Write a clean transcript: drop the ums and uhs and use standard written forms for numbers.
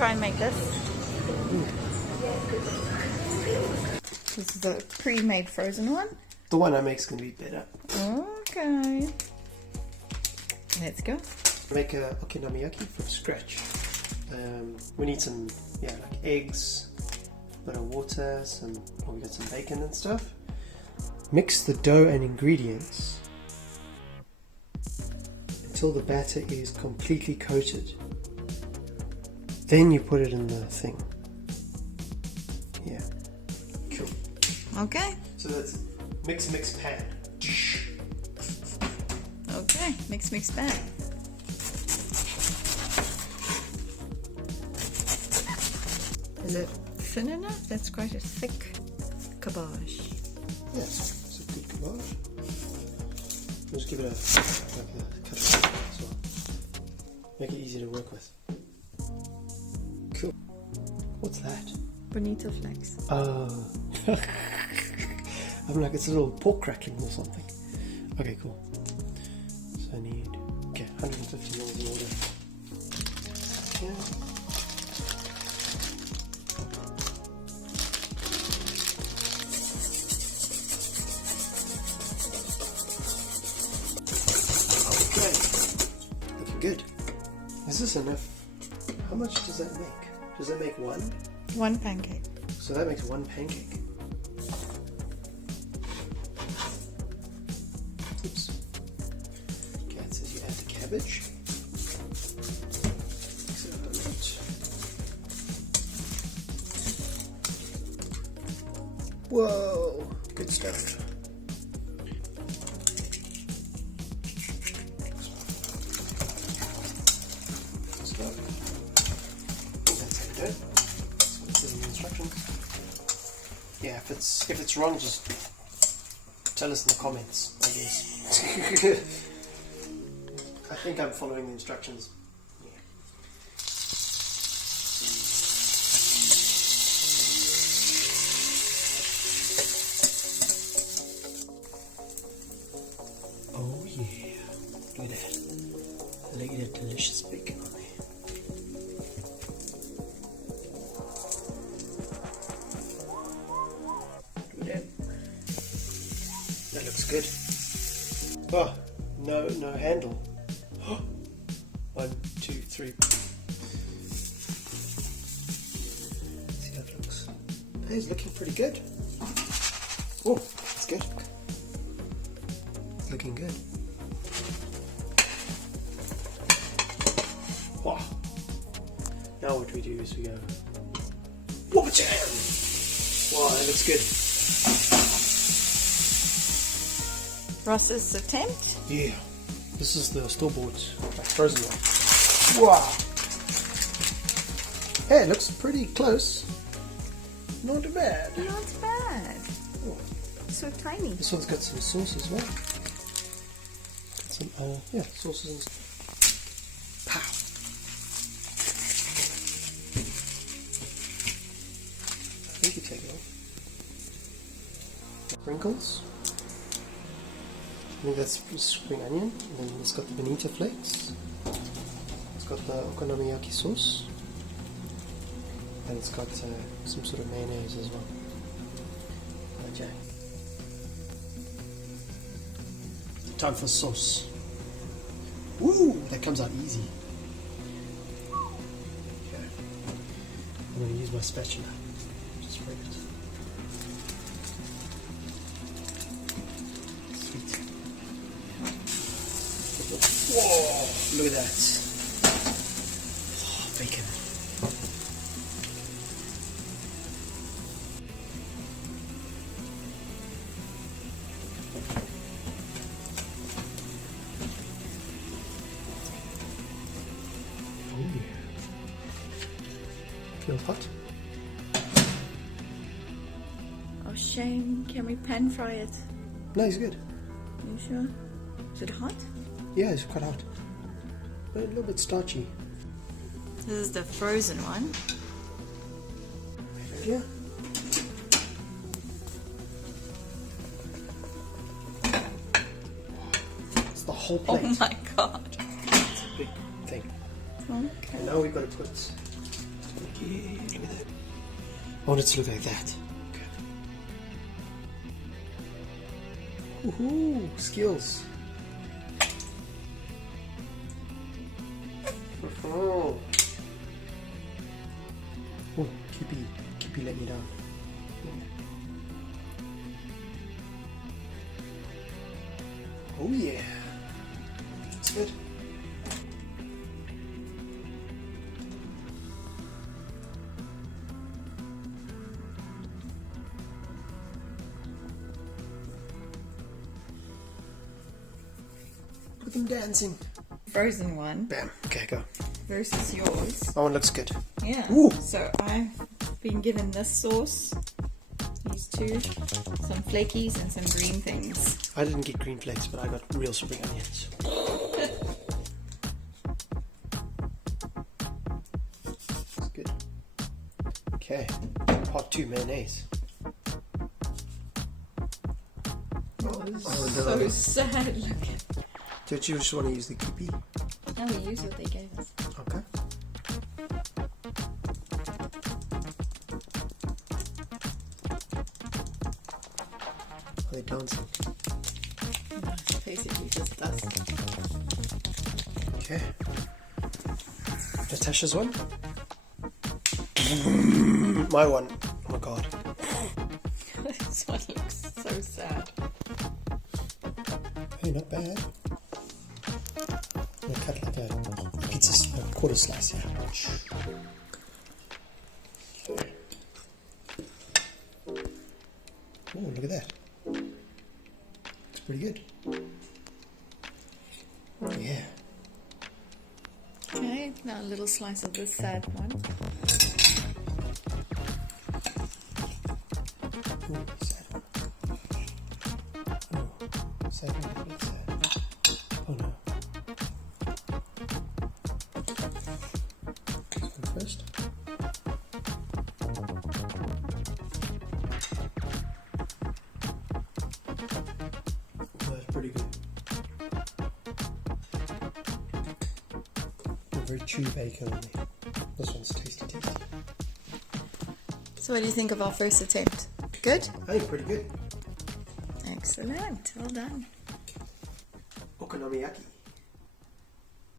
try and make this. This is the pre-made frozen one. The one I make is going to be better. Okay. Let's go. Make a Okonomiyaki from scratch. We need some, like eggs, a bit of water, we got some bacon and stuff. Mix the dough and ingredients until the batter is completely coated. Then you put it in the thing. Yeah. Cool. Okay. So that's mix, pan. Okay, mix, pan. Is it thin enough? That's quite a thick cabbage. Yes, it's a good cabbage. Just give it a cut as well. Make it easy to work with. Cool. What's that? Bonito flakes. Oh. I'm like, it's a little pork crackling or something. Okay, cool. So I need 150 ml of water. Yeah. Good. Is this enough? How much does that make? Does that make one? One pancake. So that makes one pancake. Oops. Okay, it says you add the cabbage. Mix it a lot. Whoa, good stuff. Yeah, if it's wrong, just tell us in the comments, I guess. I think I'm following the instructions. Yeah. Oh yeah, look at that. Look at that delicious bacon on there. That looks good. Oh, no handle. 1, 2, 3. See how it looks. Hey, it's looking pretty good. Oh, it's good. It's looking good. Wow. Now what we do is we go. Whoop jam! Wow, that looks good. Ross's attempt. Yeah, this is the store-bought frozen one. Wow. Hey, it looks pretty close. Not bad. Not bad. Oh. So tiny. This one's got some sauce as well. Got some, sauces and stuff. Pow. I think you take it off. Sprinkles. I think that's spring onion, and then it's got the bonito flakes, it's got the Okonomiyaki sauce, and it's got some sort of mayonnaise as well. Okay. Time for sauce. Woo! That comes out easy. Okay. I'm going to use my spatula. Just spread it. Whoa, look at that. Oh, bacon. Ooh. Feel hot? Oh, shame. Can we pan fry it? No, it's good. Are you sure? Is it hot? Yeah, it's quite hot. But a little bit starchy. This is the frozen one. Yeah. It's the whole plate. Oh my god. It's a big thing. Okay. And now we've got to put Yeah, look at that. I want it to look like that. Okay. Woohoo! Skills. Oh, Kippy let me down. Oh yeah, that's good. Look at them dancing. Frozen one. Bam. Okay, go. Versus yours. That one looks good. Yeah. Ooh. So I've been given this sauce, these two, some flakies and some green things. I didn't get green flakes, but I got real spring onions. That's good. Okay. Part 2 mayonnaise. So sad looking. Don't you just want to use the Kippy? No, we use what they gave us. Okay. Are they dancing? No, it's basically just dust. Okay. Natasha's one. My one. Oh my god. This one looks so sad. Hey, not bad. I'm gonna cut like a pizza, a quarter slice, yeah. Okay. Oh, look at that. It's pretty good. Yeah. Okay, now a little slice of this sad one. Ooh, sad one. Oh, sad one. That's sad. Oh no. This one first. Oh, that's pretty good. Very chewy bacon on there. This one's tasty. So what do you think of our first attempt? Good? I think pretty good. Excellent. Well done. Okonomiyaki.